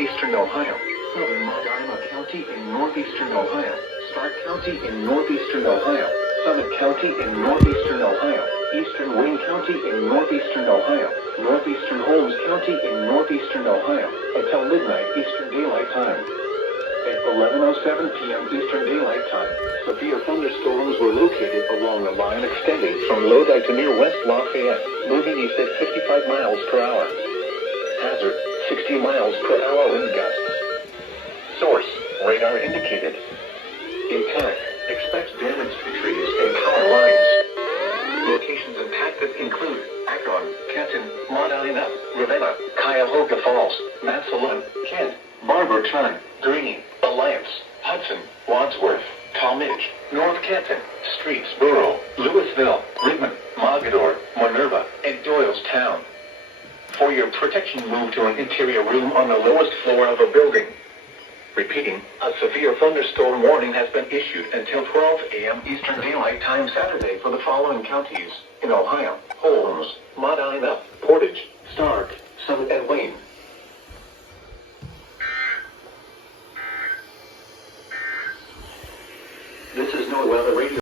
northeastern Ohio. Southern Medina County in northeastern Ohio. Stark County in northeastern Ohio. Summit County in northeastern Ohio. Eastern Wayne County in northeastern Ohio. Northeastern Holmes County in northeastern Ohio. Until midnight Eastern Daylight Time. At 11:07 p.m. Eastern Daylight Time, severe thunderstorms were located along a line extending from Lodi to near West Lafayette, moving east at 55 miles per hour. Hazard, 60 miles per hour wind gusts. Source, radar indicated. Impact, expect damage to trees and power lines. Locations impacted include Akron, Canton, Medina, Ravenna, Cuyahoga Falls, Massillon, Kent, Barberton, Greene, Alliance, Hudson, Wadsworth, Talmadge, North Canton, Streetsboro, Louisville, Redmond, Mogador, Minerva, and Doylestown. For your protection, move to an interior room on the lowest floor of a building. Repeating, a severe thunderstorm warning has been issued until 12 a.m. Eastern Daylight Time Saturday for the following counties in Ohio: Holmes, Medina, Portage,